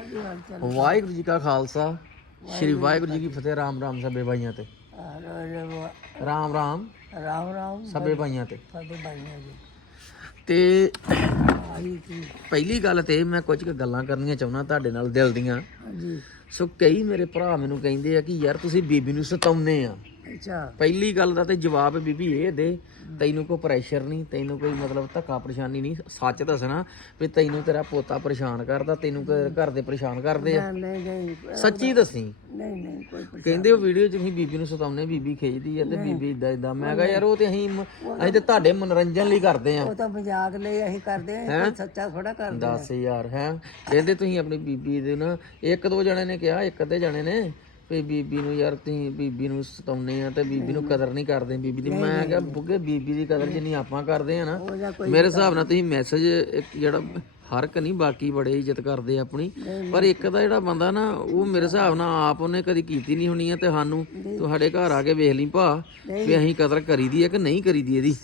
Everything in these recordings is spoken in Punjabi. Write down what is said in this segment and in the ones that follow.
ਕੀ ਹਾਲ ਚਾਲ ਵਾਹਿਗੁਰੂ ਜੀ ਕਾ ਖਾਲਸਾ ਸ੍ਰੀ ਵਾਹਿਗੁਰੂ ਜੀ ਕੀ ਫਤਿਹ ਰਾਮ ਰਾਮ ਸਭੇ ਭਾਈਆਂ ਤੇ। ਰਾਮ ਰਾਮ ਰਾਮ ਰਾਮ ਸਭੇ ਭਾਈਆਂ ਤੇ। ਜੀ ਤੇ। ਪਹਿਲੀ ਗੱਲ ਤੇ ਮੈਂ ਕੁਝ ਕੁ ਗੱਲਾਂ ਕਰਨੀਆਂ ਚਾਹੁੰਦਾ ਤੁਹਾਡੇ ਨਾਲ ਦਿਲ ਦੀਆਂ। ਹਾਂਜੀ। ਸੋ ਕਈ ਮੇਰੇ ਭਰਾ ਮੈਨੂੰ ਕਹਿੰਦੇ ਆ ਕਿ ਯਾਰ ਤੁਸੀਂ ਬੀਬੀ ਨੂੰ ਸਤਾਉਂਦੇ ਆ। ਅੱਛਾ। ਪਹਿਲੀ ਗੱਲ ਦਾ ਤੇ ਜਵਾਬ ਬੀਬੀ ਇਹ ਦੇ ਤੈਨੂੰ ਕੋਈ ਪ੍ਰੈਸ਼ਰ ਨਹੀਂ ਤੈਨੂੰ ਕੋਈ ਮਤਲਬ ਧੱਕਾ ਪਰੇਸ਼ਾਨੀ ਨਹੀਂ ਸੱਚ ਦੱਸਣਾ ਵੀ ਤੈਨੂੰ ਤੇਰਾ ਪੋਤਾ ਪਰੇਸ਼ਾਨ ਕਰਦਾ ਤੈਨੂੰ ਘਰ ਘਰ ਦੇ ਪਰੇਸ਼ਾਨ ਕਰਦੇ ਆ। ਨਹੀਂ ਨਹੀਂ ਸੱਚੀ ਦੱਸੀ। ਨਹੀਂ ਨਹੀਂ ਕੋਈ ਕਹਿੰਦੇ ਉਹ ਵੀਡੀਓ 'ਚ ਅਸੀਂ ਬੀਬੀ ਨੂੰ ਸਤਾਉਂਦੇ ਬੀਬੀ ਖਿੱਚਦੀ ਆ ਤੇ ਬੀਬੀ ਇਦਾਂ ਇਦਾਂ ਮੈਂ ਕਿਹਾ ਯਾਰ ਉਹ ਤੇ ਅਸੀਂ ਅਸੀਂ ਤੇ ਤੁਹਾਡੇ ਮਨੋਰੰਜਨ ਲਈ ਕਰਦੇ ਆ ਉਹ ਤਾਂ ਮਜ਼ਾਕ ਲਈ ਅਸੀਂ ਕਰਦੇ ਕੋਈ ਸੱਚਾ ਥੋੜਾ ਕਰਦੇ ਦੱਸ ਯਾਰ ਹੈ? ਕਹਿੰਦੇ ਤੁਸੀਂ ਆਪਣੀ ਬੀਬੀ ਦੇ ਨਾ ਇੱਕ ਦੋ ਜਣੇ ਨੇ ਕਿਹਾ ਇੱਕ ਅੱਧੇ ਜਣੇ ਨੇ। ਵੀ ਬੀਬੀ ਨੂੰ ਯਾਰ ਤੁਸੀਂ ਬੀਬੀ ਨੂੰ ਸਤਾਉਂਦੇ ਆ ਤੇ ਬੀਬੀ ਨੂੰ ਕਦਰ ਨਹੀਂ ਕਰਦੇ ਬੀਬੀ ਦੀ। ਮੈਂ ਕਿਹਾ ਬੁੱਗੇ ਬੀਬੀ ਦੀ ਕਦਰ ਜਿੰਨੀ ਆਪਾਂ ਕਰਦੇ ਆ ਨਾ ਮੇਰੇ ਹਿਸਾਬ ਨਾਲ ਤੁਸੀਂ ਮੈਸੇਜ ਇੱਕ ਜਿਹੜਾ ਹਰ ਇੱਕ ਨਹੀਂ ਬਾਕੀ ਬੜੇ ਇੱਜ਼ਤ ਕਰਦੇ ਆਪਣੀ। ਪਰ ਇੱਕ ਦਾ ਜਿਹੜਾ ਬੰਦਾ ਨਾ ਉਹ ਮੇਰੇ ਹਿਸਾਬ ਨਾਲ ਆਪ ਉਹਨੇ ਕਦੀ ਕੀਤੀ ਨਹੀਂ ਹੋਣੀ ਆ ਤੇ ਸਾਨੂੰ ਤੁਹਾਡੇ ਘਰ ਆ ਕੇ ਵੇਖ ਲਈ ਭਾ ਵੀ ਅਸੀਂ ਕਦਰ ਕਰੀਦੀ ਆ ਕਿ ਨਹੀਂ ਕਰੀਦੀ ਇਹਦੀ।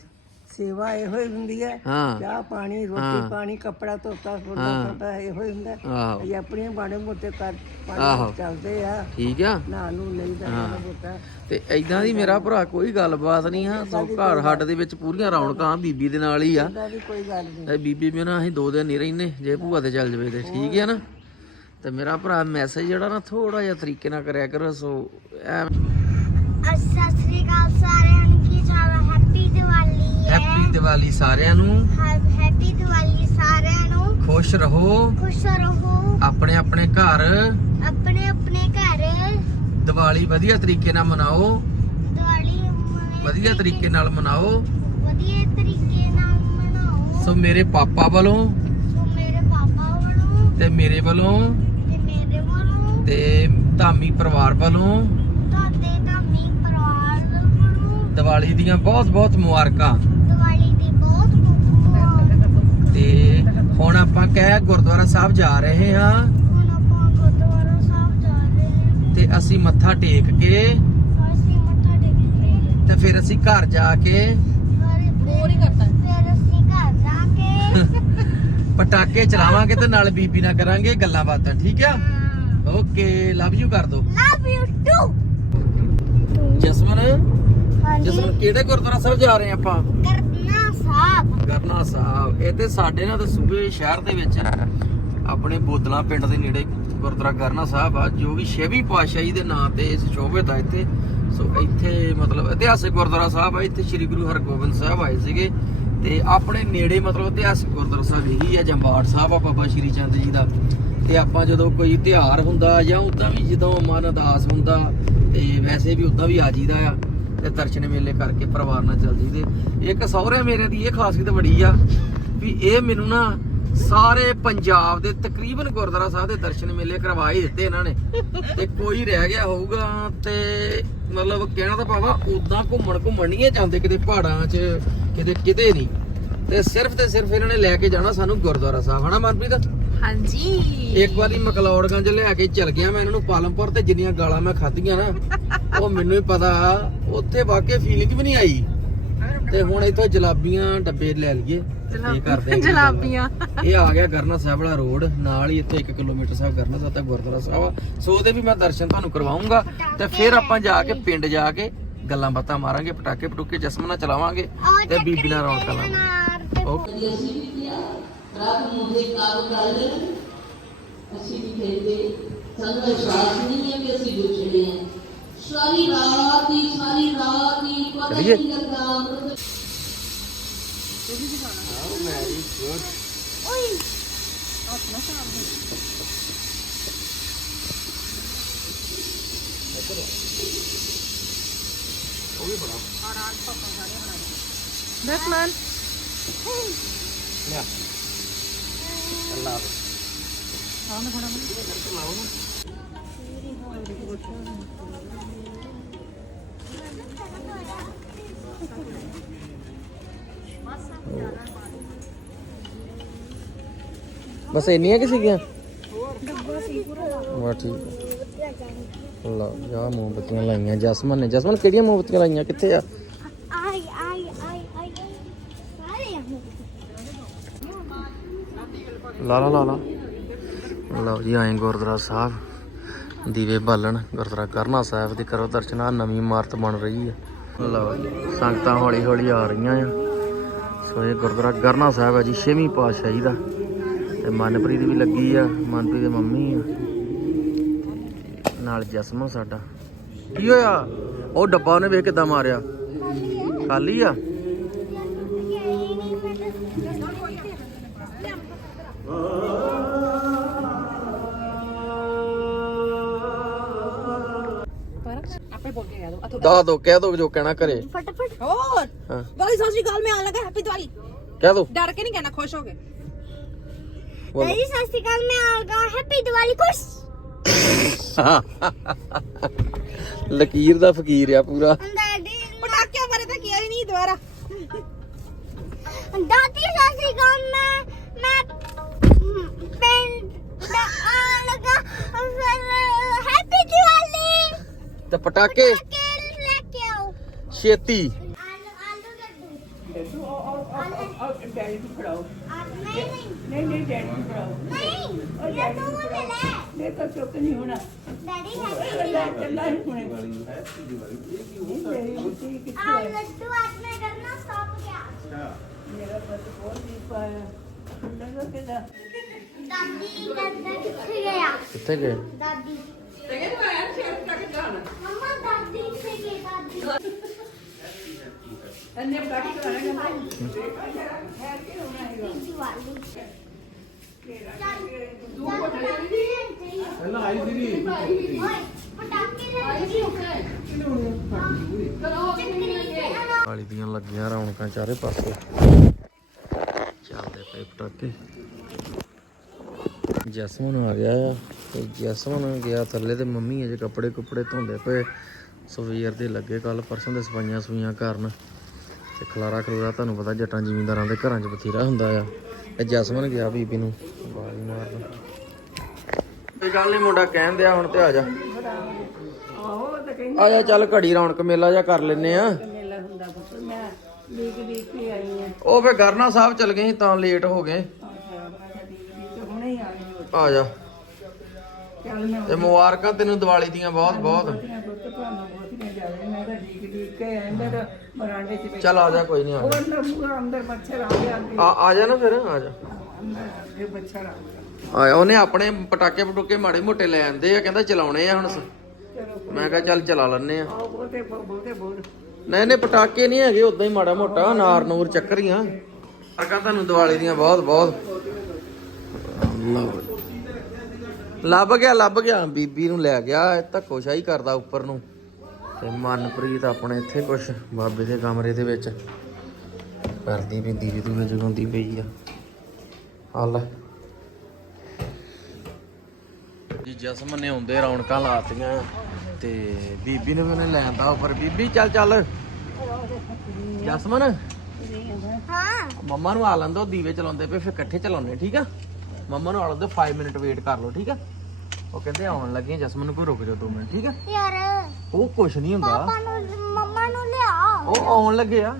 ਸੇਵਾ ਇਹੋ ਹੀ ਹੁੰਦੀ ਹੈ। ਹਾਂ। ਚਾਹ ਪਾਣੀ ਰੋਟੀ ਪਾਣੀ ਕੱਪੜਾ ਧੋਤਾ ਫੁੱਲਾ ਕਰਦਾ ਇਹੋ ਹੀ ਹੁੰਦਾ ਆਹੋ। ਇਹ ਆਪਣੀਆਂ ਬਾੜੇ ਮੋਟੇ ਕਰ ਆਹੋ। ਪਾਣੀ ਚੱਲਦੇ ਆ। ਠੀਕ ਆ। ਨਾ ਨੂੰ ਨਹੀਂ ਦਾ ਮੋਟਾ। ਤੇ ਐਦਾਂ ਦੀ ਮੇਰਾ ਭਰਾ ਕੋਈ ਗੱਲਬਾਤ ਨਹੀਂ ਹਾਂ ਸੋ ਘਰ ਹੱਟ ਦੇ ਵਿੱਚ ਪੂਰੀਆਂ ਰੌਣਕਾਂ ਬੀਬੀ ਦੇ ਨਾਲ ਹੀ ਆ। ਕੋਈ ਗੱਲ ਨਹੀਂ। ਤੇ ਬੀਬੀ ਵੀ ਨਾ ਅਸੀਂ ਦੋ ਦਿਨ ਨਹੀਂ ਰਹਿੰਦੇ ਜੇ ਭੂਆ ਤੇ ਚੱਲ ਜਵੇ ਤੇ। ਠੀਕ ਹੈ ਨਾ? ਤੇ ਮੇਰਾ ਭਰਾ ਮੈਸੇਜ ਜਿਹੜਾ ਨਾ ਥੋੜਾ ਜਿਹਾ ਤਰੀਕੇ ਨਾਲ ਕਰਿਆ ਕਰੋ ਸੋ ਐ ਸਤਿ ਸ੍ਰੀ ਅਕਾਲ ਸਾਰਿਆਂ ਨੂੰ। ਚਾਹ ਹੈਪੀ ਦੀਵਾਲੀ ਹੈ। ਹੈਪੀ ਦੀਵਾਲੀ ਸਾਰਿਆਂ ਨੂੰ। ਹੈਪੀ ਦੀਵਾਲੀ ਸਾਰਿਆਂ ਨੂੰ। ਖੁਸ਼ ਰਹੋ। ਖੁਸ਼ ਰਹੋ। ਆਪਣੇ ਆਪਣੇ ਘਰ। ਆਪਣੇ ਆਪਣੇ ਘਰ। ਦੀਵਾਲੀ ਵਧੀਆ ਤਰੀਕੇ ਨਾਲ ਮਨਾਓ। ਦੀਵਾਲੀ। ਵਧੀਆ ਤਰੀਕੇ ਨਾਲ ਮਨਾਓ। ਵਧੀਆ ਤਰੀਕੇ ਨਾਲ ਮਨਾਓ। ਸੋ ਮੇਰੇ ਪਾਪਾ ਵੱਲੋਂ ਸੋ ਮੇਰੇ ਪਾਪਾ ਵੱਲੋਂ ਤੇ ਮੇਰੇ ਵੱਲੋਂ ਤੇ ਮੇਰੇ ਵੱਲੋਂ ਤੇ ਧਾਮੀ ਪਰਿਵਾਰ ਵੱਲੋਂ ਤੁਹਾਡੇ ਧਾਮੀ ਪਰਿਵਾਰ ਵੱਲੋਂ ਦੀਵਾਲੀ ਦੀਆਂ ਬਹੁਤ ਬਹੁਤ ਮੁਬਾਰਕਾਂ। ਦੀਵਾਲੀ ਦੀ ਬਹੁਤ ਮੁਬਾਰਕ। ਤੇ ਹੁਣ ਆਪਾਂ ਕਹਿ ਗੁਰਦੁਆਰਾ ਸਾਹਿਬ ਜਾ ਰਹੇ ਹਾਂ। ਹੁਣ ਆਪਾਂ ਗੁਰਦੁਆਰਾ ਸਾਹਿਬ ਜਾ ਰਹੇ ਹਾਂ। ਤੇ ਅਸੀਂ ਮੱਥਾ ਟੇਕ ਕੇ ਅਸੀਂ ਮੱਥਾ ਟੇਕ ਤੇ ਫਿਰ ਅਸੀਂ ਘਰ ਜਾ ਕੇ ਹੋਰ ਹੀ ਕਰਤਾ। ਫਿਰ ਅਸੀਂ ਘਰ ਜਾ ਕੇ ਪਟਾਕੇ ਚਲਾਵਾਂਗੇ ਤੇ ਨਾਲ ਬੀਬੀ ਨਾਲ ਕਰਾਂਗੇ ਗੱਲਾਂ ਬਾਤਾਂ ਠੀਕ ਆ? ਓਕੇ ਲਵ ਯੂ ਕਰ ਦੋ। Love you too Jasman Jasman ਕਿਹੜੇ ਗੁਰਦੁਆਰਾ ਸਾਹਿਬ ਜਾ ਰਹੇ ਆਪਾਂ? ਕਰਨਾ ਸਾਹਿਬ। ਗਰਨਾ ਸਾਹਿਬ। ਇਹ ਤੇ ਸਾਡੇ ਨਾਲ ਤੇ ਸੂਬੇ ਸ਼ਹਿਰ ਦੇ ਵਿੱਚ ਆਪਣੇ ਬੋਦਲਾ ਪਿੰਡ ਦੇ ਨੇੜੇ ਗੁਰਦੁਆਰਾ ਗਰਨਾ ਸਾਹਿਬ ਆ ਜੋ ਵੀ ਛੇਵੀਂ ਪਾਤਸ਼ਾਹੀ ਦੇ ਨਾਂ ਤੇ ਸੁਸ਼ੋਭਿਤ ਆ ਇੱਥੇ ਸੋ ਇੱਥੇ ਮਤਲਬ ਇਤਿਹਾਸਿਕ ਗੁਰਦੁਆਰਾ ਸਾਹਿਬ ਆ ਇੱਥੇ ਸ੍ਰੀ ਗੁਰੂ ਹਰਗੋਬਿੰਦ ਸਾਹਿਬ ਆਏ ਸੀਗੇ ਤੇ ਆਪਣੇ ਨੇੜੇ ਮਤਲਬ ਇਤਿਹਾਸਿਕ ਗੁਰਦੁਆਰਾ ਸਾਹਿਬ ਇਹੀ ਆ ਜੰਬਾੜ ਸਾਹਿਬ ਆ ਬਾਬਾ ਸ਼੍ਰੀ ਚੰਦ ਜੀ ਦਾ। ਤੇ ਆਪਾਂ ਜਦੋਂ ਕੋਈ ਤਿਉਹਾਰ ਹੁੰਦਾ ਜਾਂ ਉਦਾਂ ਵੀ ਜਦੋਂ ਮਨ ਉਦਾਸ ਹੁੰਦਾ ਤੇ ਵੈਸੇ ਵੀ ਉਦਾਂ ਵੀ ਆ ਜੀਦਾ ਆ। ਤੇ ਦਰਸ਼ਨ ਮੇਲੇ ਕਰਕੇ ਪਰਿਵਾਰ ਨਾਲ ਚੱਲ ਜੀਦੇ ਇੱਕ ਸਹੁਰੇ ਮੇਰੇ ਦੀ ਇਹ ਖਾਸੀਅਤ ਬੜੀ ਆ ਵੀ ਇਹ ਮੈਨੂੰ ਨਾ ਸਾਰੇ ਪੰਜਾਬ ਦੇ ਤਕਰੀਬਨ ਗੁਰਦੁਆਰਾ ਸਾਹਿਬ ਦੇ ਦਰਸ਼ਨ ਮੇਲੇ ਕਰਵਾ ਹੀ ਦਿੱਤੇ ਇਹਨਾਂ ਨੇ। ਤੇ ਕੋਈ ਰਹਿ ਗਿਆ ਹੋਊਗਾ ਤੇ ਮਤਲਬ ਕਹਿਣਾ ਤਾਂ ਪਾਵਾ ਉਦਾਂ ਘੁੰਮਣ ਘੁੰਮਣ ਨਹੀਂ ਇਹ ਜਾਂਦੇ ਕਿਤੇ ਪਹਾੜਾਂ 'ਚ, ਕਿਤੇ ਕਿਤੇ ਨਹੀਂ। ਤੇ ਸਿਰਫ ਤੇ ਸਿਰਫ ਇਹਨਾਂ ਨੇ ਲੈ ਕੇ ਜਾਣਾ ਸਾਨੂੰ ਗੁਰਦੁਆਰਾ ਸਾਹਿਬ, ਹਨਾ ਮਨਪ੍ਰੀਤ? ਹਾਂਜੀ। ਇੱਕ ਵਾਰੀ ਮਕਲੌੜਗੰਜ ਲਿਆ ਕੇ ਚਲ ਗਿਆ ਮੈਂ ਇਹਨਾਂ ਨੂੰ ਪਾਲਮਪੁਰ ਤੇ ਜਿੰਨੀਆਂ ਗਾਲਾਂ ਮੈਂ ਖਾਧੀਆਂ ਨਾ ਉਹ ਮੈਨੂੰ ਹੀ ਪਤਾ ਉੱਥੇ ਵਾਕਈ ਫੀਲਿੰਗ ਵੀ ਨਹੀਂ ਆਈ। ਤੇ ਹੁਣ ਇੱਥੋਂ ਜਲਾਬੀਆਂ ਡੱਬੇ ਲੈ ਲਈਏ। ਇਹ ਕਰਦੇ ਆ ਜਲਾਬੀਆਂ। ਇਹ ਆ ਗਿਆ ਗਰਨਾ ਸਾਹਿਬ ਵਾਲਾ ਰੋਡ ਨਾਲ ਹੀ ਇੱਥੇ 1 ਕਿਲੋਮੀਟਰ ਸਾਹਿਬ ਗਰਨਾ ਸਾਹਿਬ ਤੱਕ ਗੁਰਦੁਆਰਾ ਸਾਹਿਬ ਆ। ਸੋ ਉਹਦੇ ਵੀ ਮੈਂ ਦਰਸ਼ਨ ਤੁਹਾਨੂੰ ਕਰਵਾਉਂਗਾ ਤੇ ਫਿਰ ਆਪਾਂ ਜਾ ਕੇ ਪਿੰਡ ਜਾ ਕੇ ਗੱਲਾਂ ਬਾਤਾਂ ਮਾਰਾਂਗੇ ਪਟਾਕੇ ਪਟੂਕੇ ਜਸਮਨਾ ਚਲਾਵਾਂਗੇ ਤੇ ਬੀਬੀ ਨਾਲ ਰੌਣਕਾਂ ਲਾਵਾਂਗੇ। ਨਾਰ ਤੇ ਓਕੇ ਅਸੀਂ ਵੀ ਕਹਿੰਦੇ ਸਾਨੂੰ ਵਿਸ਼ਵਾਸ ਨਹੀਂ ਹੈ ਕਿ ਅਸੀਂ ਗੁਜ਼ਰੇ ਹਾਂ ਸਾਰੀ ਰਾਤ ਦੀ ਸਾਰੀ ਰਾਤ ਦੀ ਪਤਾ ਹੀ ਚਲੀਏ? ਨਹੀਂ ਲੱਗਾ ਅੰਮ੍ਰਿਤ ਵੈਰੀ ਗੁੱਡ ਓਏ। ਬੈਟਮੈਨ ਲਿਆ ਅੱਲਾਹ ਬਸ ਇੰਨੀਆਂ ਕਿ ਸੀਗੀਆਂ? ਵਾ ਠੀਕ ਆ। ਲਾ ਜਾ ਮੋਮਬਤੀਆਂ ਲਾਈਆਂ ਜਸਮਨ ਨੇ। ਜਸਮਨ ਕਿਹੜੀਆਂ ਮੋਮਬਤੀਆਂ ਲਾਈਆਂ? ਕਿੱਥੇ ਆ ਆਈ ਆਈ ਆਈ ਆਈ ਸਾਰੇ ਆ ਲਾ ਲਾ ਲਾ ਲਾ। ਲਓ ਜੀ, ਆਏ ਗੁਰਦੁਆਰਾ ਸਾਹਿਬ। ਦੀਵੇ ਬਾਲਣ, ਗੁਰਦੁਆਰਾ ਕਰਨਾ ਸਾਹਿਬ ਦੇ ਕਰੋ ਦਰਸ਼ਨ, ਆਹ ਨਵੀਂ ਇਮਾਰਤ ਬਣ ਰਹੀ ਆ। ਲਓ ਸੰਗਤਾਂ ਹੌਲੀ ਹੌਲੀ ਆ ਰਹੀਆਂ ਆ। ਸੋ ਇਹ ਗੁਰਦੁਆਰਾ ਗਰਨਾ ਸਾਹਿਬ ਹੈ ਜੀ, ਛੇਵੀਂ ਪਾਤਸ਼ਾਹੀ ਦਾ। ਤੇ ਮਨਪ੍ਰੀਤ ਵੀ ਲੱਗੀ ਆ, ਮਨਪ੍ਰੀਤ ਦੀ ਮੰਮੀ ਆ। ਨਾਲ ਜਸਮਨ ਸਾਡਾ। ਕੀ ਹੋਇਆ? ਉਹ ਡੱਬਾ ਉਹਨੇ ਵੇਖ ਕਿਦਾਂ ਮਾਰਿਆ। ਖਾਲੀ ਆ? ਦੱਸ ਦੋ ਕਹਿ ਦੋ ਜੋ ਕਹਿਣਾ ਘਰੇ। ਫਟਾਫਟ ਹੋਰ। ਹਾਂ। ਗਾਲੀ ਸਤਿ ਸ਼੍ਰੀ ਅਕਾਲ ਮੈਂ ਆਣ ਲੱਗਾ ਹੈਪੀ ਦੀਵਾਲੀ। ਕਹਿ ਦੋ। ਡਰ ਕੇ ਨਹੀਂ ਕਹਿਣਾ ਖੁਸ਼ ਹੋ ਕੇ। ਬੋਲੋ। ਸ਼੍ਰੀ ਅਕਾਲ ਮੈਂ ਆ ਗਿਆ ਹੈਪੀ ਦੀਵਾਲੀ ਖੁਸ਼। ਲਕੀਰ ਦਾ ਫਕੀਰ ਆ ਪੂਰਾ। ਪਟਾਕਿਆਂ ਬਾਰੇ ਤਾਂ ਕਿਹਾ ਹੀ ਨਹੀਂ ਦੁਬਾਰਾ। ਦਾਦੀ ਸਤਿ ਸ਼੍ਰੀ ਅਕਾਲ ਮੈਂ ਮੈਂ ਪਿੰਡ ਦਾ ਆ ਲਗਾ ਹੈਪੀ ਦੀਵਾਲੀ। ਤੇ ਪਟਾਕੇ? ਕੇ ਲੈ ਕੇ ਆਓ ਛੇਤੀ। ਨਹੀਂ ਨਹੀਂ। ਨਹੀਂ ਨਹੀਂ ਡੈਡੀ ਨੂੰ ਫੜਾਓ। ਨਹੀਂ ਇਹ ਤੂੰ ਲੈ ਲੈ। ਨਹੀਂ ਤਾਂ ਚੁੱਕ ਨਹੀਂ ਹੋਣਾ। ਡੈਡੀ ਹੈਪੀ ਦੀਵਾਲੀ ਚੱਲਾ ਹੀ ਹੁਣੇ ਆ ਹੈ ਲੱਡੂ ਆਪਨੇ ਕਰਨਾ ਸਟਾਪ ਗਿਆ। ਮੇਰਾ ਪੁੱਤ ਬਹੁਤ ਹੀ ਪਾਇਆ ਲੱਗਾ ਕਿਦਾ? ਦਾਦੀ ਦਾਦਾ ਕਿੱਥੇ ਗਿਆ? ਕਿੱਥੇ ਗਏ? ਦਾਦੀ। ਤੇ ਕਹਿੰਦੇ ਮੈਂ ਯਾਰ ਸ਼ੇਰ ਪਟਾਕੇ ਚਲਾਣਾ ਮੰਮਾ ਦਾਦੀ ਕਿੱਥੇ ਗਈ ਦਾਦੀ। ਪਟਾਕੇ ਚਲਾਣਾ ਪਹਿਲਾਂ ਆਈ ਵਾਲੀ ਦੀਆਂ ਲੱਗੀਆਂ ਰੌਣਕਾਂ ਚਾਰੇ ਪਾਸੇ। ਚੱਲਦੇ ਪਏ ਪਟਾਕੇ। ਜਸਮਨ ਆ ਗਿਆ ਆ। ਤੇ ਜਸਮਨ ਗਿਆ ਥੱਲੇ ਤੇ ਮੰਮੀ ਅਜੇ ਕੱਪੜੇ ਕੁੱਪੜੇ ਧੋਂਦੇ ਪਏ। ਸਵੇਰ ਦੇ ਲੱਗੇ ਕੱਲ ਪਰਸੋਂ ਦੇ ਸਫਾਈਆਂ ਸਫਾਈਆਂ ਕਰਨ। ਤੇ ਖਲਾਰਾ ਖਲੂਰਾ ਤੁਹਾਨੂੰ ਪਤਾ ਜੱਟਾਂ ਜ਼ਿਮੀਂਦਾਰਾਂ ਦੇ ਘਰਾਂ 'ਚ ਬਥੇਰਾ ਹੁੰਦਾ ਆ। ਤੇ ਜਸਮਨ ਗਿਆ ਬੀਬੀ ਨੂੰ। ਬਾਲੀ ਮਾਰਨ ਕੋਈ ਗੱਲ ਨਹੀਂ ਮੁੰਡਾ ਕਹਿਣ ਦਿਆ ਹੁਣ ਤੇ ਆ ਜਾ। ਆਹੋ ਤਾਂ ਕਹਿੰਦਾ ਆ ਜਾ ਚੱਲ ਘੜੀ ਰੌਣਕ ਮੇਲਾ ਜਾ ਕਰ ਲੈਨੇ ਆ। ਮੇਲਾ ਹੁੰਦਾ ਪੁੱਤ ਮੈਂ ਲੀਕ ਲੀਕ ਕੇ ਆਈ ਹਾਂ ਉਹ ਫੇ ਗਰਨਾ ਸਾਹਿਬ ਚਲ ਗਏ ਸੀ ਤਾਂ ਲੇਟ ਹੋ ਗਏ। ਆ ਜਾ ਤੇ ਮੁਬਾਰਕਾਂ ਤੈਨੂੰ ਦੀਵਾਲੀ ਦੀਆਂ ਬਹੁਤ ਬਹੁਤ ਬਹੁਤੀਆਂ ਪੁੱਤ ਤੁਹਾਨੂੰ ਬਹੁਤੀਆਂ ਕੇ ਬਰਾਂਡੇ 'ਚ ਬੈਠੀ ਚੱਲ ਆ ਜਾ ਕੋਈ ਨਹੀਂ ਆ ਉਹ ਜਾ। ਅੰਦਰ ਪੂਰਾ ਅੰਦਰ ਮੱਛਰ ਆ ਗਿਆ ਅੰਦਰ ਆ ਆ ਜਾ ਨਾ ਫਿਰ ਆ ਜਾ। ਅੰਦਰ ਅੱਗੇ ਮੱਛਰ ਆ ਗਿਆ। ਆ ਉਹਨੇ ਆਪਣੇ ਪਟਾਕੇ ਪਟੂਕੇ ਮਾੜੇ ਮੋਟੇ ਲੈ ਆਂਦੇ ਆ ਕਹਿੰਦਾ ਚਲਾਉਣੇ ਆ ਹੁਣ। ਚਲੋ ਮੈਂ ਕਿਹਾ ਚੱਲ ਚਲਾ ਲੈਨੇ ਆ। ਆਓ ਬਹੁਤੇ ਬਹੁਤੇ ਬਹੁਤ। ਨਹੀਂ ਨਹੀਂ ਪਟਾਕੇ ਨਹੀਂ ਹੈਗੇ ਉਦਾਂ ਹੀ ਮਾੜਾ ਮੋਟਾ ਨਾਰ ਨੂਰ ਚੱਕਰੀਆਂ। ਅਰਕਾਂ ਤੁਹਾਨੂੰ ਦੀਵਾਲੀ ਦੀਆਂ ਬਹੁਤ ਬਹੁਤ। ਲੱਭ ਗਿਆ ਲੱਭ ਗਿਆ। ਬੀਬੀ ਨੂੰ ਲੈ ਗਿਆ ਇਹ ਧੱਕੋਸ਼ਾਹੀ ਕਰਦਾ ਉੱਪਰ ਨੂੰ। ਤੇ ਮਨਪ੍ਰੀਤ ਆਪਣੇ ਇੱਥੇ ਕੁਛ ਬਾਬੇ ਦੇ ਕਮਰੇ ਦੇ ਵਿੱਚ ਕਰਦੀ ਵੀ ਦੀਵੇ ਦੂਵੇ ਜਗਾਉਂਦੀ ਪਈ ਆ। ਹਲ ਜੀ ਜਸਮਨ ਨੇ ਹੁੰਦੇ ਰੌਣਕਾਂ ਲਾਤੀਆਂ ਤੇ ਬੀਬੀ ਨੂੰ ਵੀ ਉਹਨੇ ਲੈ ਆਂਦਾ ਉੱਪਰ ਬੀਬੀ ਚੱਲ ਚੱਲ। ਜਸਮਨ? ਹਾਂ। ਮੰਮਾ ਨੂੰ ਆ ਲੰਦੋ ਦੀਵੇ ਚਲਾਉਂਦੇ ਪਏ ਫਿਰ ਇਕੱਠੇ ਚਲਾਉਣੇ ਠੀਕ ਆ? ਮੰਮਾ ਨੂੰ ਆ ਲੰਦੋ 5 ਮਿੰਟ ਵੇਟ ਕਰ ਲਓ ਠੀਕ ਆ? ਉਹ ਕਹਿੰਦੇ ਆਉਣ ਲੱਗੇ ਜਸਮਨ ਨੂੰ ਕੋਈ ਰੁਕ ਜਾਓ 2 ਮਿੰਟ ਠੀਕ ਆ? ਯਾਰ। ਉਹ ਕੁਛ ਨਹੀਂ ਹੁੰਦਾ। ਪਾਪਾ ਨੂੰ ਮੰਮਾ ਨੂੰ ਲਿਆ ਉਹ ਆਉਣ ਲੱਗੇ ਆ।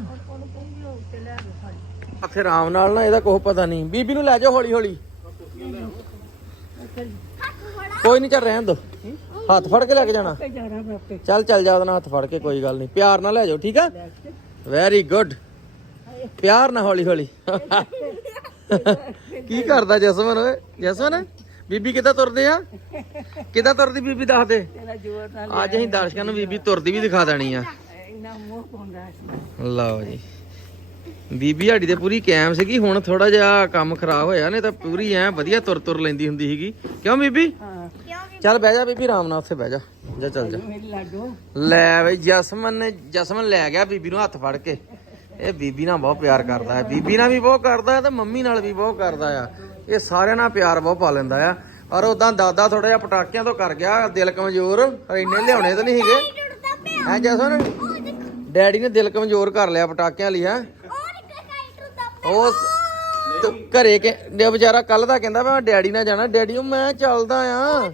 ਇੱਥੇ ਆਰਾਮ ਨਾਲ ਨਾ ਇਹਦਾ ਕੋਈ ਪਤਾ ਨਹੀਂ। ਬੀਬੀ ਨੂੰ ਲੈ ਜਾਓ ਹੌਲੀ ਹੌਲੀ। ਕੋਈ ਨਹੀਂ ਚੱਲ ਰਹਿਣ ਦੋ। ਹੱਥ ਫੜ ਕੇ ਲੈ ਕੇ ਜਾਣਾ। ਚੱਲ ਚੱਲ ਜਾ ਉਹਦਾ ਨਾਲ ਹੱਥ ਫੜ ਕੇ ਕੋਈ ਗੱਲ ਨਹੀਂ। ਪਿਆਰ ਨਾਲ ਲੈ ਜਾਓ ਠੀਕ ਆ? ਵੈਰੀ ਗੁੱਡ ਪਿਆਰ ਨਾਲ ਹੌਲੀ ਹੌਲੀ। ਕੀ ਕਰਦਾ ਜਸਮਨ ਓਏ? ਜਸਮਨ ਬੀਬੀ ਕਿੱਦਾਂ ਤੁਰਦੇ ਆ? ਕਿੱਦਾਂ ਤੁਰਦੀ ਬੀਬੀ ਦੱਸ ਦੇ। ਤੇਰਾ ਜੋਰ ਨਾਲ ਅੱਜ ਅਸੀਂ ਦਰਸ਼ਕਾਂ ਨੂੰ ਬੀਬੀ ਤੁਰਦੀ ਵੀ ਦਿਖਾ ਦੇਣੀ ਆ। ਇੰਨਾ ਮੋਹ ਪਾਉਂਦਾ ਇਸ ਨਾਲ ਲਓ ਜੀ। ਬੀਬੀ ਸਾਡੀ ਤੇ ਪੂਰੀ ਕੈਮ ਸੀਗੀ ਹੁਣ ਥੋੜਾ ਜਿਹਾ ਕੰਮ ਖਰਾਬ ਹੋਇਆ ਨੇ ਤਾਂ ਪੂਰੀ ਐ ਵਧੀਆ ਤੁਰ ਤੁਰ ਲੈਂਦੀ ਹੁੰਦੀ ਸੀਗੀ। ਕਿਉਂ ਬੀਬੀ? ਚੱਲ ਬਹਿ ਜਾ ਬੀਬੀ ਆਰਾਮ ਨਾਲ ਉੱਥੇ ਬਹਿ ਜਾ। ਜਾ ਚੱਲ ਜਾ। ਲੈ ਬਈ ਜਸਮਨ ਨੇ ਜਸਮਨ ਲੈ ਗਿਆ ਬੀਬੀ ਨੂੰ ਹੱਥ ਫੜ ਕੇ। ਇਹ ਬੀਬੀ ਨਾਲ ਬਹੁਤ ਪਿਆਰ ਕਰਦਾ ਹੈ। ਬੀਬੀ ਨਾਲ ਵੀ ਬਹੁਤ ਕਰਦਾ ਹੈ ਤੇ ਮੰਮੀ ਨਾਲ ਵੀ ਬਹੁਤ ਕਰਦਾ ਆ। ਇਹ ਸਾਰਿਆਂ ਨਾਲ ਪਿਆਰ ਬਹੁਤ ਪਾ ਲੈਂਦਾ ਆ। ਔਰ ਉਦਾਂ ਦਾਦਾ ਥੋੜਾ ਜਿਹਾ ਪਟਾਕਿਆਂ ਤੋਂ ਕਰ ਗਿਆ, ਦਿਲ ਕਮਜ਼ੋਰ। ਇੰਨੇ ਲਿਆਉਣੇ ਤਾਂ ਨਹੀਂ ਸੀਗੇ। ਟੁੱਟਦਾ ਪਿਆ ਹੈ ਜਸਮਨ ਡੈਡੀ ਨੇ ਦਿਲ ਕਮਜ਼ੋਰ ਕਰ ਲਿਆ ਪਟਾਕਿਆਂ ਲਈ, ਹੈ। ਉਹ ਘਰੇ ਕਿ ਦੇ ਵਿਚਾਰਾ ਕੱਲ ਦਾ ਕਹਿੰਦਾ ਮੈਂ ਡੈਡੀ ਨਾਲ ਜਾਣਾ, ਡੈਡੀ ਉਹ ਮੈਂ ਚੱਲਦਾ ਆ।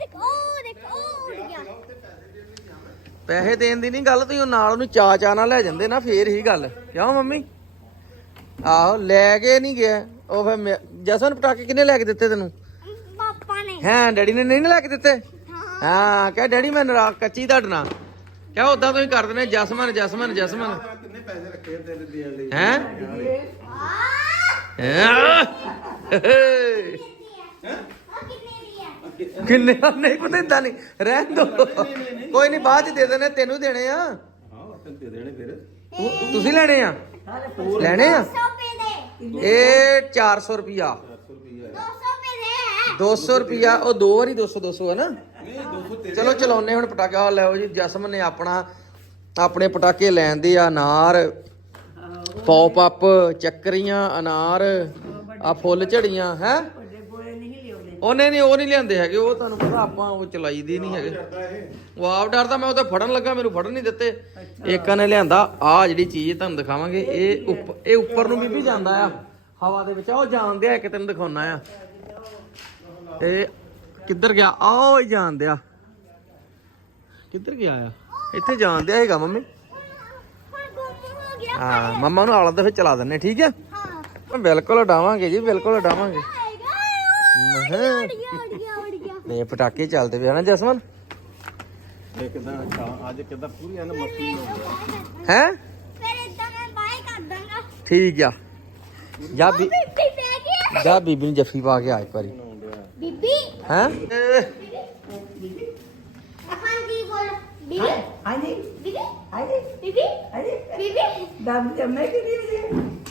ਪੈਸੇ ਦੇਣ ਦੀ ਨਹੀਂ ਗੱਲ, ਤੁਸੀਂ ਉਹ ਨਾਲ ਉਹਨੂੰ ਚਾ ਚਾ ਨਾਲ ਲੈ ਜਾਂਦੇ ਨਾ, ਫੇਰ ਹੀ ਗੱਲ। ਕਿਉਂ ਮੰਮੀ? ਆਹੋ, ਲੈ ਕੇ ਨਹੀਂ ਗਿਆ। ਉਹ ਫਿਰ ਮੈਂ- ਜਸਨ ਪਟਾਕੇ ਕਿੰਨੇ ਲੈ ਕੇ ਦਿੱਤੇ ਤੈਨੂੰ? ਪਾਪਾ ਨੇ। ਹਾਂ ਡੈਡੀ ਨੇ ਨਹੀਂ ਨਾ ਲੈ ਕੇ ਦਿੱਤੇ? ਹਾਂ। ਕਹ ਡੈਡੀ ਮੈਂ ਨਾਰਾਜ਼ ਕੱਚੀ ਤੁਹਾਡੇ ਨਾਲ। ਕਹ ਉਦਾਂ ਤੁਸੀਂ ਕਰ ਦਿੰਦੇ ਜਸਮਨ ਜਸਮਨ ਜਸਮਨ ਕਿੰਨੇ ਪੈਸੇ ਰੱਖੇ ਤੇਰੇ ਦੇਣ ਲਈ ਹੈ? ਉਹ ਕਿੰਨੇ ਦੀ? ਹੈ ਕਿੰਨੇ ਆ? ਨਹੀਂ ਪਤਾ ਇਦਾਂ ਨਹੀਂ। ਰਹਿਣ ਦੋ। ਕੋਈ ਨਹੀਂ ਬਾਅਦ ਚ ਦੇ ਦੇਣੇ ਤੈਨੂੰ ਦੇਣੇ ਆ। ਹਾਂ ਤੈਨੂੰ ਦੇ ਦੇਣੇ ਫਿਰ। ਤੁ- ਤੁਸੀਂ ਲੈਣੇ ਆ? ਲੈਣੇ ਆ? 100 ਰੁਪਏ ਦੇ ਇਹ 400 ਰੁਪਿਆ 200 ਰੁਪਏ ਦੇ 200 ਰੁਪਿਆ ਉਹ ਦੋ ਵਾਰੀ 200 200 ਹੈ ਨਾ? ਨਹੀਂ 200 ਤੇਰੇ ਚਲੋ ਚਲਾਉਨੇ ਹੁਣ ਪਟਾਕੇ। ਲੈਓ ਜੀ ਜਸਮ ਨੇ ਆਪਣਾ ਆਪਣੇ ਪਟਾਕੇ ਲੈਂਦੇ ਆ ਅਨਾਰ ਪੌਪ ਅਪ ਚੱਕਰੀਆਂ ਅਨਾਰ ਆ ਫੁੱਲ ਝੜੀਆਂ ਹੈ ਵੱਡੇ ਗੋਲੇ ਨਹੀਂ ਲਿਆਉਂਦੇ ਉਹਨੇ ਨਹੀਂ ਉਹ ਨਹੀਂ ਲਿਆਂਦੇ ਹੈਗੇ ਉਹ ਤੁਹਾਨੂੰ ਪਤਾ ਆਪਾਂ ਉਹ ਚਲਾਈਦੀ ਨਹੀਂ ਹੈਗੇ। ਉਹ ਆਪ ਡਰਦਾ ਮੈਂ ਉਹ ਤੇ ਫੜਨ ਲੱਗਾ ਮੈਨੂੰ ਫੜਨ ਨਹੀਂ ਦਿੱਤੇ। ਇੱਕ ਨੇ ਲਿਆਂਦਾ ਆ ਜਿਹੜੀ ਚੀਜ਼ ਤੁਹਾਨੂੰ ਦਿਖਾਵਾਂਗੇ ਇਹ ਉੱਪ- ਇਹ ਉੱਪਰ ਨੂੰ ਬੀਬੀ ਜਾਂਦਾ ਆ ਹਵਾ ਦੇ ਵਿੱਚ ਆ ਉਹ ਜਾਂਦੇ ਆ ਇੱਕ ਤੈਨੂੰ ਦਿਖਾਉਣਾ ਆ। ਤੇ ਕਿੱਧਰ ਗਿਆ? ਆ ਉਹ ਹੀ ਜਾਂਦੇ ਆ। ਕਿੱਧਰ ਗਿਆ ਆ? ਇੱਥੇ ਜਾਂਦੇ ਹੈਗਾ ਮੰਮੀ। ਹੋ ਮੰਮਾ ਨੂੰ ਆਲਾ ਦੇ ਫਿਰ ਚਲਾ ਦਿੰਨੇ ਠੀਕ ਹੈ ਹਾਂ। ਬਿਲਕੁਲ ਉਡਾਵਾਂਗੇ ਜੀ ਬਿਲਕੁਲ ਉਡਾਵਾਂਗੇ ਆਏਗਾ ਮਹਾਂ ਉੜ ਗਿਆ ਉੜ ਗਿਆ ਉੜ ਗਿਆ ਇਹ ਪਟਾਕੇ ਚੱਲਦੇ ਪਏ ਹਨਾ ਜਸਮਨ ਇਹ ਕਿਦਾਂ ਅੱਜ ਕਿਦਾਂ ਪੂਰੀ ਐਨ ਮਸਤੀ ਹੋ ਗਈ ਹੈ? ਫਿਰ ਇਦਾਂ ਮੈਂ ਬਾਏ ਕਰ ਦਾਂਗਾ। ਠੀਕ ਆ। ਜਾ ਬੀ ਬੀਬੀ ਪੈ ਗਿਆ। ਜਾ ਬੀਬੀ ਨੂੰ ਜੱਫੀ ਪਾ ਕੇ ਆ ਇੱਕ ਵਾਰੀ। ਬੀਬੀ? ਹੈ? ਹਾਂਜੀ ਬੋਲ। ਬੀਬੀ? ਹਾਂਜੀ। ਬੀਬੀ? ਹਾਂਜੀ। ਬੀਬੀ? ਹਾਂਜੀ। ਬੀਬੀ? ਦਮ ਜੰਮੇ ਕਿ ਨਹੀਂ ਜੀ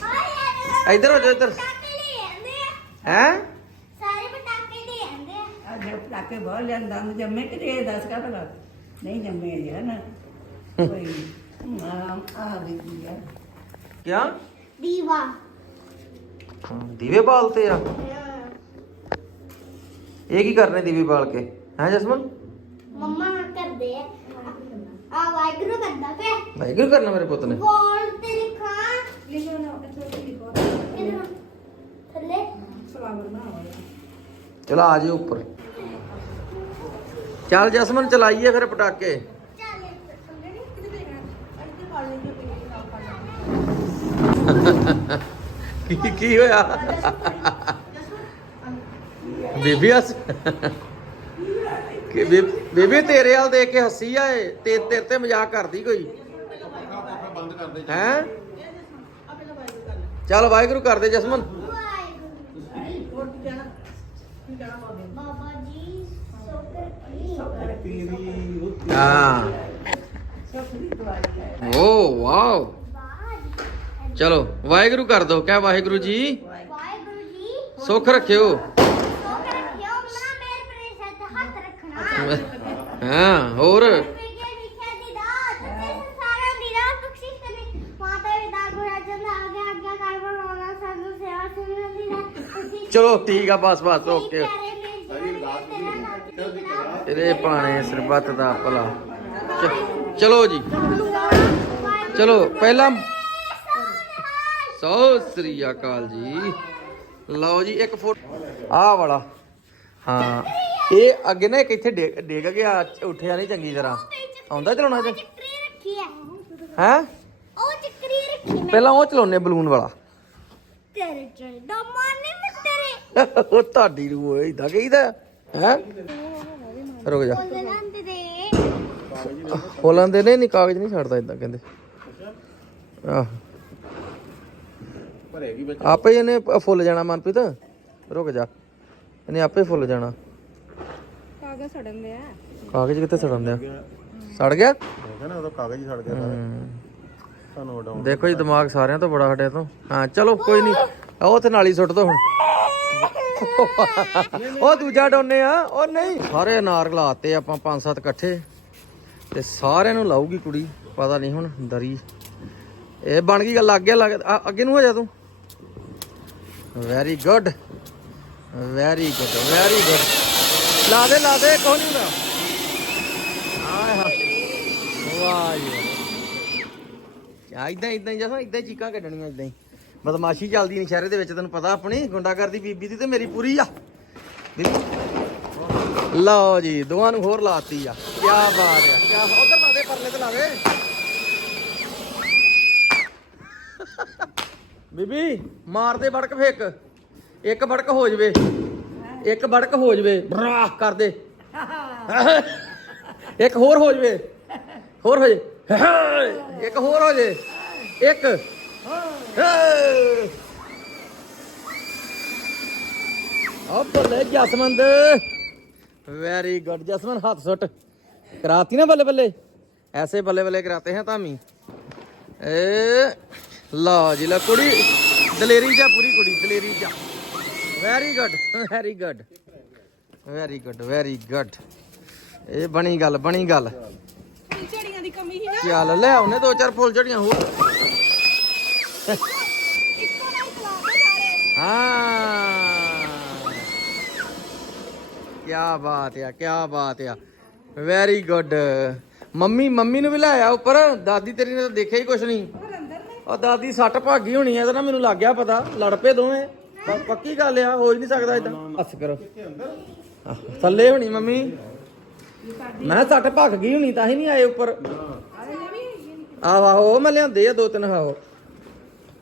ਹਾਏ ਯਾਰ ਇੱਧਰ ਹੋ ਜਾ ਇੱਧਰ। ਪਟਾਕੇ ਲੈ ਆਂਦੇ ਆ। ਹੈ? ਸਾਰੇ ਪਟਾਕੇ ਲੈ ਆਂਦੇ ਪਟਾਕੇ ਬਹੁਤ ਲੈਣ ਦਮ ਜੰਮੇ ਕਿ ਨਹੀਂ ਦੱਸ ਕਾ ਭਲਾ ਨਹੀਂ ਜੰਮੇ ਜੀ ਨਾ। ਕੋਈ ਆ ਆ ਵੀ ਗਿਆ ਕਿਆ? ਦੀਵਾ। ਦੀਵੇ ਬਾਲਤੇ ਆ? ਇਹ ਕੀ ਕਰਨੇ ਦੀਵੇ ਬਾਲ ਕੇ? ਹੈ ਜਸਮਨ? ਮੰਮਾ ਕਰਦੇ ਆ। ਆ ਵਾਇਗਰੂ ਕਰਦਾ ਪਿਆ। ਵਾਹਿਗੁਰੂ ਕਰਨਾ ਮੇਰੇ ਪੁੱਤ ਨੇ। ਬੋਲ ਤੇ ਲਿਖਾਂ। ਲਿਖੋ ਨਾ ਕਿਧਰ ਥੱਲੇ। ਚਲੋ ਆ ਜਾਓ ਉੱਪਰ। ਚੱਲ ਜਸਮਨ ਚਲਾਈਏ ਫਿਰ ਪਟਾਕੇ। ਕੀ ਕੀ ਹੋਇਆ? ਬੀਬੀ ਹੱਸ ਕਿ ਬੀ- ਬੀਬੀ ਤੇਰੇ ਵੱਲ ਦੇਖ ਕੇ ਹੱਸੀ ਆ ਇਹ, ਤੇ ਤੇਰੇ ਤੇ ਮਜ਼ਾਕ ਕਰਦੀ ਕੋਈ। ਬੰਦ ਹੈ? ਚੱਲ ਵਾਹਿਗੁਰੂ ਕਰਦੇ ਜਸਮਨ ਵਾਹਿਗੁਰੂ ਬਾਬਾ ਜੀ ਸ਼ੁਕਰ ਕੀ ਤੇਰੀ ਉਹ ਹਾਂ। Oh wow. ਚਲੋ ਵਾਹਿਗੁਰੂ ਕਰ ਦੋ। ਕਹਿ ਵਾਹਿਗੁਰੂ ਜੀ? ਵਾਹਿਗੁਰੂ ਜੀ ਸੁੱਖ ਰੱਖਿਓ ਸ਼ੁਕਰ ਰੱਖਿਓ ਮਨਾ ਮੇਰੇ ਪ੍ਰੇਸ਼ਰ ਤੇ ਹੱਥ ਰੱਖਣਾ ਹਾਂ ਹੋਰ ਚਲੋ ਠੀਕ ਆ ਬਸ ਬਸ ਓਕੇ ਤੇਰੇ ਭਾਣੇ ਸਰਬੱਤ ਦਾ ਭਲਾ। ਚਲੋ ਜੀ। ਚਲੋ ਪਹਿਲਾਂ ਸੋ ਸ੍ਰੀ ਅਕਾਲ ਜੀ। ਲਓ ਜੀ ਇੱਕ ਫੋਟ ਆਹ ਵਾਲਾ। ਹਾਂ ਇਹ ਅੱਗੇ ਨਾ ਇੱਕ ਇੱਥੇ ਡਿੱਗ ਗਿਆ ਉੱਠਿਆ ਨਹੀਂ ਚੰਗੀ ਤਰ੍ਹਾਂ। ਆਉਂਦਾ ਚਲਾਉਣਾ ਰੱਖੀ ਹੈ? ਉਹ ਚੱਕਰੀ ਰੱਖੀ ਪਹਿਲਾਂ ਉਹ ਚਲਾਉਨੇ ਬਲੂਨ ਵਾਲਾ। ਤੇਰੇ ਚੜਦਾ ਮਾਨੇ ਮੈਂ ਤੇਰੇ। ਉਹ ਤੁਹਾਡੀ ਨੂੰ ਇਦਾਂ ਕਹੀਦਾ ਹੈ? ਰੁਕ ਜਾ। ਅੰਦੇ ਦੇ। ਫੁੱਲਾਂ ਦੇ ਨੇ ਨਹੀਂ ਕਾਗਜ਼ ਨਹੀਂ ਛੱਡਦਾ ਇਦਾਂ ਕਹਿੰਦੇ। ਆਹ। ਭਰੇਗੀ ਆਪੇ ਹੀ ਇਹਨੇ ਪ- ਫੁੱਲ ਜਾਣਾ ਮਨਪ੍ਰੀਤ। ਰੁਕ ਜਾ। ਇਹਨੇ ਆਪੇ ਫੁੱਲ ਜਾਣਾ। ਕਾਗਜ਼ ਸੜਨ ਦੇ ਆ। ਕਾਗਜ਼ ਕਿੱਥੇ ਸੜਨ ਦਿਆ ਸੜ ਗਿਆ? ਹੋਗਾ ਨਾ ਉਹਦਾ ਕਾਗਜ਼ ਹੀ ਸੜ ਗਿਆ ਸਾਰਾ। ਹਮ, ਤੁਹਾਨੂੰ ਉਡਾਉਣ ਦੇਖੋ ਜੀ ਦਿਮਾਗ ਸਾਰਿਆਂ ਤੋਂ ਬੜਾ ਹਟਿਆ ਤੋਂ। ਹਾਂ ਚਲੋ ਕੋਈ ਨਹੀਂ। ਉਹ ਤੇ ਨਾਲੀ ਸੁੱਟ ਦੋ ਹੁਣ। ਉਹ ਦੂਜਾ ਡੋਨੇ ਆ ਉਹ ਨਹੀਂ। ਸਾਰੇ ਅਨਾਰ ਲਾਤੇ ਆਪਾਂ ਪੰਜ ਸੱਤ ਇਕੱਠੇ। ਤੇ ਸਾਰਿਆਂ ਨੂੰ ਲਾਊਗੀ ਕੁੜੀ ਪਤਾ ਨਹੀਂ ਹੁਣ ਦਰੀ। ਇਹ ਬਣ ਗਈ ਗੱਲ ਗਿਆ ਲੱਗ ਅੱਗੇ ਨੂੰ ਹੋ ਜਾ ਤੂੰ। Very good very good very good ਲਾ ਦੇ ਲਾ ਦੇ ਕੋਈ ਨਹੀਂ ਆਏ ਹਾਂ ਵਾਹ ਜੀ ਇਦਾਂ ਇਦਾਂ ਜਸਾ ਇਦਾਂ ਚੀਕਾਂ ਕੱਢਣੀਆਂ ਇਦਾਂ ਹੀ। ਬਦਮਾਸ਼ੀ ਚੱਲਦੀ ਨਹੀਂ ਸ਼ਹਿਰ ਦੇ ਵਿੱਚ, ਤੈਨੂੰ ਪਤਾ ਆਪਣੀ, ਗੁੰਡਾਗਰਦੀ ਬੀਬੀ ਦੀ ਤੇ ਮੇਰੀ ਪੂਰੀ ਆ। ਲਓ ਜੀ, ਦੋਵਾਂ ਨੂੰ ਹੋਰ ਲਾਤੀ ਆ। ਕੀ ਬਾਤ ਆ ਕੀ ਉਧਰ ਲਾ ਦੇ ਪਰਲੇ ਤੇ ਲਾ ਬੀਬੀ, ਮਾਰ ਦੇ ਬੜਕ ਫੇਕ। ਇੱਕ ਬੜਕ ਹੋ ਜਵੇ। ਇੱਕ ਬੜਕ ਹੋ ਜਵੇ। ਬਰਾ, ਕਰ ਦੇ। ਇੱਕ ਹੋਰ ਹੋ ਜਵੇ। ਹੋਰ ਹੋ ਜੇ। ਇੱਕ ਹੋਰ ਹੋ ਜੇ। ਇੱਕ। ਆ ਬੱਲੇ ਜਸਮੰਦ ਵੈਰੀ ਗੁੱਡ ਜਸਮਨ ਹੱਥ ਸੁੱਟ। ਕਰਾਤੀ ਨਾ ਬੱਲੇ ਬੱਲੇ? ਐਸੇ ਬੱਲੇ ਬੱਲੇ ਕਰਾਤੇ हैं ਤਾਮੀ ਏ ਲਓ ਜੀ ਲੈ ਕੁੜੀ ਦਲੇਰੀ ਜਾ ਪੂਰੀ ਕੁੜੀ ਦਲੇਰੀ ਜਾ। Very good very good very good very good ਇਹ ਬਣੀ ਗੱਲ ਬਣੀ ਗੱਲ। ਝੜੀਆਂ ਦੀ ਕਮੀ ਹੀ ਨਾ। ਚੱਲ ਲੈ ਆਉਨੇ ਦੋ ਚਾਰ ਫੁੱਲ ਝੜੀਆਂ ਹੋਰ ਹਾਂ। ਕੀ ਬਾਤ ਆ ਕੀ ਬਾਤ ਆ। ਵੈਰੀ ਗੁੱਡ ਮੰਮੀ ਮੰਮੀ ਨੂੰ ਵੀ ਲੈ ਆ ਉੱਪਰ। ਦਾਦੀ ਤੇਰੀ ਨੇ ਤਾਂ ਦੇਖਿਆ ਹੀ ਕੁਛ ਨਹੀਂ। ਉਹ ਦਾਦੀ ਸੱਟ ਭਾਗੀ ਹੋਣੀ ਐ ਇਹਦਾ ਨਾ ਮੈਨੂੰ ਲੱਗ ਗਿਆ ਪਤਾ। ਲੜ ਪਏ ਦੋਵੇਂ। ਪ- ਪੱਕੀ ਗੱਲ ਆ ਹੋ ਹੀ ਨਹੀਂ ਸਕਦਾ ਇਦਾਂ ਹੱਸ ਕਰੋ। ਆਹ, ਥੱਲੇ ਹੋਣੀ ਮੰਮੀ। ਮੈਂ ਸੱਟ ਭੱਗ ਗਈ ਹੋਣੀ ਤਾਂ ਹੀ ਨਹੀਂ ਆਏ ਉੱਪਰ। ਆਹੋ ਆਹੋ ਮੈਂ ਲਿਆਂਦੇ ਆ ਦੋ ਤਿੰਨ ਆਹੋ।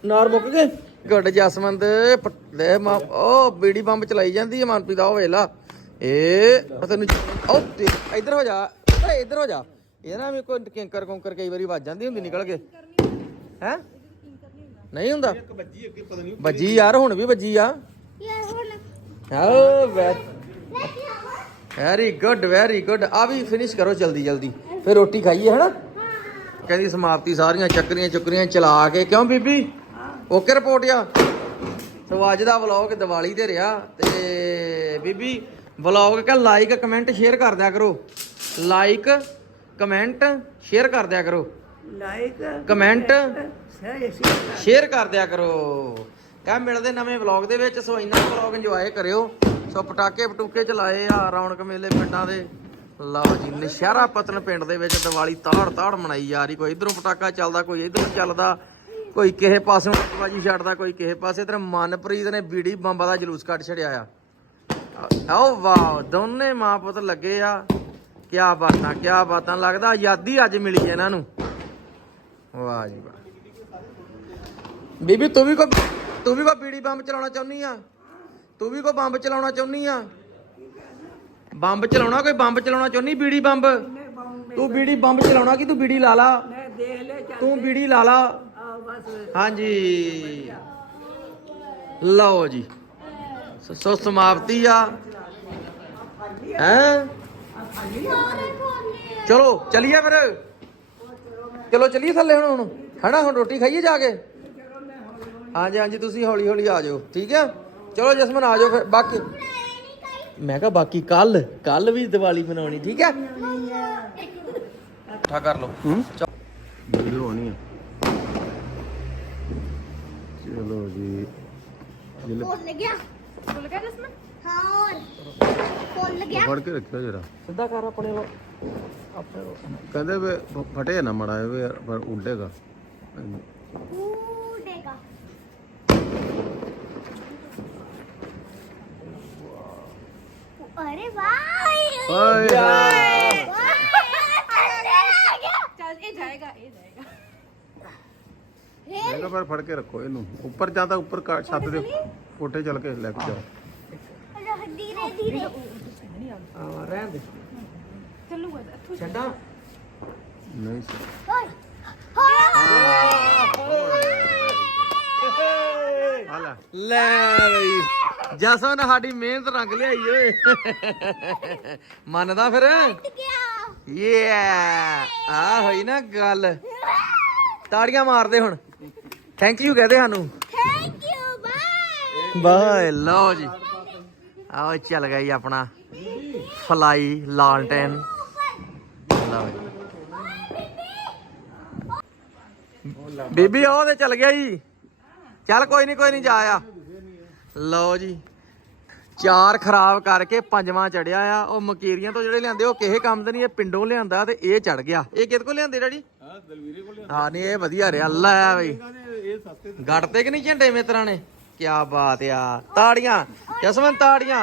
ਨਾਰ ਮੁੱਕ ਗਏ। ਗੁੱਡ ਜਸਮੰਦ ਪ- ਲੈ ਮਾਂ ਉਹ ਬੀੜੀ ਬੰਬ ਚਲਾਈ ਜਾਂਦੀ ਹੈ ਮਨਪ੍ਰੀਤ ਆ ਉਹ ਵੇਲਾ ਏ ਉਹ ਤੈਨੂੰ ਉਹ ਤੇ ਇੱਧਰ ਹੋ ਜਾ। ਓਏ ਇੱਧਰ ਹੋ ਜਾ। ਇਹ ਨਾ ਵੀ ਕੋਈ ਕਿੰਕਰ ਕੁੰਕਰ ਕਈ ਵਾਰੀ ਵੱਜ ਜਾਂਦੀ ਹੁੰਦੀ ਨਿਕਲ ਕੇ। ਹੈ? ਨਹੀਂ ਹੁੰਦਾ? ਵੱਜੀ ਯਾਰ ਹੁਣ ਵੀ ਵੱਜੀ ਆ। ਯਾਰ ਹੁਣ। ਓ ਵੈ ਵੈਰੀ ਗੁੱਡ ਵੈਰੀ ਗੁੱਡ ਆ ਵੀ ਫਿਨਿਸ਼ ਕਰੋ ਜਲਦੀ ਜਲਦੀ। ਫਿਰ ਰੋਟੀ ਖਾਈਏ ਹਨਾ? ਕਹਿੰਦੀ ਸਮਾਪਤੀ ਸਾਰੀਆਂ ਚੱਕਰੀਆਂ ਚੁੱਕਰੀਆਂ ਚਲਾ ਕੇ। ਕਿਉਂ ਬੀਬੀ? ਓਕੇ ਰਿਪੋਰਟ ਆ। ਸੋ ਅੱਜ ਦਾ ਵਲੌਗ ਦੀਵਾਲੀ ਤੇ ਰਿਹਾ ਤੇ ਬੀਬੀ ਵਲੌਗ ਕਾ ਲਾਈਕ ਕਮੈਂਟ ਸ਼ੇਅਰ ਕਰ ਦਿਆ ਕਰੋ। ਲਾਈਕ ਕਮੈਂਟ ਸ਼ੇਅਰ ਕਰ ਦਿਆ ਕਰੋ। ਲਾਈਕ ਕਮੈਂਟ ਸ਼ੇਅਰ ਕਰ ਦਿਆ ਕਰੋ ਕਹ ਮਿਲਦੇ ਨਵੇਂ ਵਲੌਗ ਦੇ ਵਿੱਚ ਸੋ ਇੰਨਾ ਵਲੌਗ ਇੰਜੋਏ ਕਰਿਓ। ਸੋ ਪਟਾਕੇ ਪਟੂਕੇ ਚਲਾਏ ਆ ਰੌਣਕ ਮੇਲੇ ਪਿੰਡਾਂ ਦੇ। ਲਓ ਜੀ ਨਸ਼ਹਿਰਾ ਪਤਨ ਪਿੰਡ ਦੇ ਵਿੱਚ ਦੀਵਾਲੀ ਤਾੜ ਤਾੜ ਮਨਾਈ ਜਾ ਰਹੀ। ਕੋਈ ਇਧਰੋਂ ਪਟਾਕਾ ਚੱਲਦਾ ਕੋਈ ਇਧਰੋਂ ਚੱਲਦਾ ਕੋਈ ਕਿਸੇ ਪਾਸੋਂ ਬਾਜੀ ਛੱਡਦਾ ਕੋਈ ਕਿਸੇ ਪਾਸੇ। ਤੇ ਮਨਪ੍ਰੀਤ ਨੇ ਬੀੜੀ ਬੰਬਾਂ ਦਾ ਜਲੂਸ ਕੱਢ ਛੜਿਆ ਆ। ਆਓ ਵਾਓ ਦੋਨੇ ਮਾਂ ਪੁੱਤ ਲੱਗੇ ਆ। ਕਿਆ ਬਾਤਾਂ ਕਿਆ ਬਾਤਾਂ ਲੱਗਦਾ ਆਜ਼ਾਦੀ ਅੱਜ ਮਿਲੀ ਹੈ ਇਹਨਾਂ ਨੂੰ। ਵਾਹ ਜੀ ਵਾਹ। ਬੀਬੀ ਤੂੰ ਵੀ ਕੋ ਤੂੰ ਵੀ ਕੋ ਬੀੜੀ ਬੰਬ ਚਲਾਉਣਾ ਚਾਹੁੰਨੀ ਆ? ਤੂੰ ਵੀ ਕੋ ਬੰਬ ਚਲਾਉਣਾ ਚਾਹੁੰਨੀ ਆ? ਬੰਬ ਚਲਾਉਣਾ ਕੋਈ ਬੰਬ ਚਲਾਉਣਾ ਚਾਹੁੰਨੀ ਬੀੜੀ ਬੰਬ? ਤੂੰ ਬੀੜੀ ਬੰਬ ਚਲਾਉਣਾ ਕਿ ਤੂੰ ਬੀੜੀ ਲਾ ਲਾ? ਤੂੰ ਬੀੜੀ ਲਾ ਲਾ? ਹਾਂਜੀ। ਲਓ ਜੀ। ਸੋ- ਸਮਾਪਤੀ ਆ। ਹੈ? ਚਲੋ ਚਲੀਏ ਫਿਰ। ਚਲੋ ਚਲੀਏ ਥੱਲੇ ਹੁਣ ਹੁਣ। ਹਨਾ ਹੁਣ ਰੋਟੀ ਖਾਈਏ ਜਾ ਕੇ? ਹਾਂਜੀ ਹਾਂਜੀ ਤੁਸੀਂ ਹੌਲੀ ਹੌਲੀ ਆ ਜਾਓ ਠੀਕ ਆ? ਚਲੋ ਜਸਮਨ ਆ ਜਾਓ ਫਿਰ ਬਾਕੀ। ਮੈਂ ਕਿਹਾ ਬਾਕੀ ਕੱਲ ਕੱਲ ਵੀ ਦੀਵਾਲੀ ਮਨਾਉਣੀ ਠੀਕ ਹੈ ਠਾ ਕਰ ਲਓ। ਵੀਡੀਓ ਹੋਣੀ ਆ। ਚਲੋ ਜੀ। ਖੋਲ ਗਿਆ। ਗਿਆ ਜਸਮਨ? ਹਾਂ ਹੋਰ ਖੋਲ ਗਿਆ। ਫੜ ਕੇ ਰੱਖਿਓ ਜਰਾ। ਸਿੱਧਾ ਕਰ ਆਪਣੇ ਲੋ ਆਪਣੇ ਲੋ ਕਹਿੰਦੇ ਵੇ ਫਟੇ ਨਾ ਮੜਾ ਵੇ ਪਰ ਉੱਡੇਗਾ। ਉਡੇਗਾ। ਅਰੇ ਵਾਹ! ਓਏ ਚੱਲ ਇਹ ਜਾਏਗਾ ਇਹ ਜਾਏਗਾ। ਇਹਦਾ ਪਰ ਫੜ ਕੇ ਰੱਖੋ ਇਹਨੂੰ। ਉੱਪਰ ਜਾਂ ਤਾਂ ਉੱਪਰ ਛੱਤ ਦੇ ਕੋਠੇ ਚੱਲ ਕੇ ਲੈ ਕੇ ਜਾਓ। ਧੀਰੇ ਧੀਰੇ ਆ ਰਹਿਣ ਦੇ। ਚੱਲੂਗਾ ਇੱਥੋਂ ਛੱਡਾਂ। ਨਹੀਂ ਸੀ ਓਏ ਹਾਂ ਆ ਲੈ। ਲੈ ਬਈ। ਜਸਨ ਸਾਡੀ ਮਿਹਨਤ ਰੰਗ ਲਿਆਈ ਓਏ। ਮੰਨਦਾ ਫਿਰ? ਯੇ ਆ ਹੋਈ ਨਾ ਗੱਲ। ਤਾੜੀਆਂ ਮਾਰਦੇ ਹੁਣ। ਥੈਂਕ ਯੂ ਕਹਦੇ ਸਾਨੂੰ। ਬਾਏ ਲਓ ਜੀ। ਆਓ ਚੱਲ ਗਿਆ ਜੀ ਆਪਣਾ ਫਲਾਈ ਲਾਲਟੈਨ। ਲਓ ਜੀ। ਬੀਬੀ ਉਹ ਤੇ ਚੱਲ ਗਿਆ ਜੀ। ਚੱਲ ਕੋਈ ਨਹੀਂ ਕੋਈ ਨਹੀਂ ਜਾ ਆ। ਲਓ ਜੀ। ਚਾਰ ਖਰਾਬ ਕਰਕੇ ਪੰਜਵਾਂ ਚੜਿਆ ਆ। ਉਹ ਮਕੀਰੀਆਂ ਤੋਂ ਜਿਹੜੇ ਲਿਆਂਦੇ ਉਹ ਕਿਸੇ ਕੰਮ ਦੇ ਨਹੀਂ ਇਹ ਪਿੰਡੋਂ ਲਿਆਂਦਾ ਤੇ ਇਹ ਚੜ ਗਿਆ। ਇਹ ਕਿਹਦੇ ਕੋਲ ਲਿਆਂਦੇ ਡੈਡੀ? ਹਾਂ ਦਲਵੀਰੇ ਕੋਲ ਹਾਂ ਨਹੀਂ ਇਹ ਵਧੀਆ ਰਿਹਾ। ਲੈ ਬਈ। ਇਹ ਸਸਤੇ ਗੱਡ ਤੇ ਕਿ ਨਹੀਂ ਝੰਡੇ ਮਿੱਤਰਾਂ ਨੇ? ਕੀ ਬਾਤ ਆ। ਤਾੜੀਆਂ ਜਸਮਨ ਤਾੜੀਆਂ।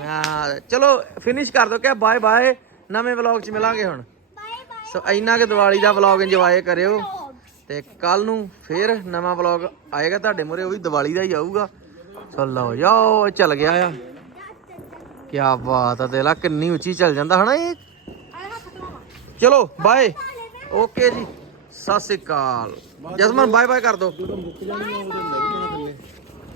ਹਾਂ, ਚਲੋ ਫਿਨਿਸ਼ ਕਰ ਦੋ ਕਿ ਬਾਏ ਬਾਏ ਨਵੇਂ ਵਲੌਗ 'ਚ ਮਿਲਾਂਗੇ ਹੁਣ। ਸੋ ਇੰਨਾ ਕਿ ਦੀਵਾਲੀ ਦਾ ਵਲੌਗ ਇੰਜੋਏ ਕਰਿਓ। ਤੇ ਕੱਲ ਨੂੰ ਫੇਰ ਨਵਾਂ ਵਲੌਗ ਆਏਗਾ ਤੁਹਾਡੇ ਮੂਹਰੇ, ਉਹ ਵੀ ਦੀਵਾਲੀ ਦਾ ਹੀ ਆਊਗਾ। ਸੋ ਲਓ ਯੋ ਚੱਲ ਗਿਆ ਆ। ਕੀ ਬਾਤ ਆ ਦੇਲਾ ਕਿੰਨੀ ਉੱਚੀ ਚੱਲ ਜਾਂਦਾ, ਹਨਾ ਇਹ? ਚਲੋ bye okay ji, Sat Sri Akal. Jasman bye bye ਕਰ ਦੋ।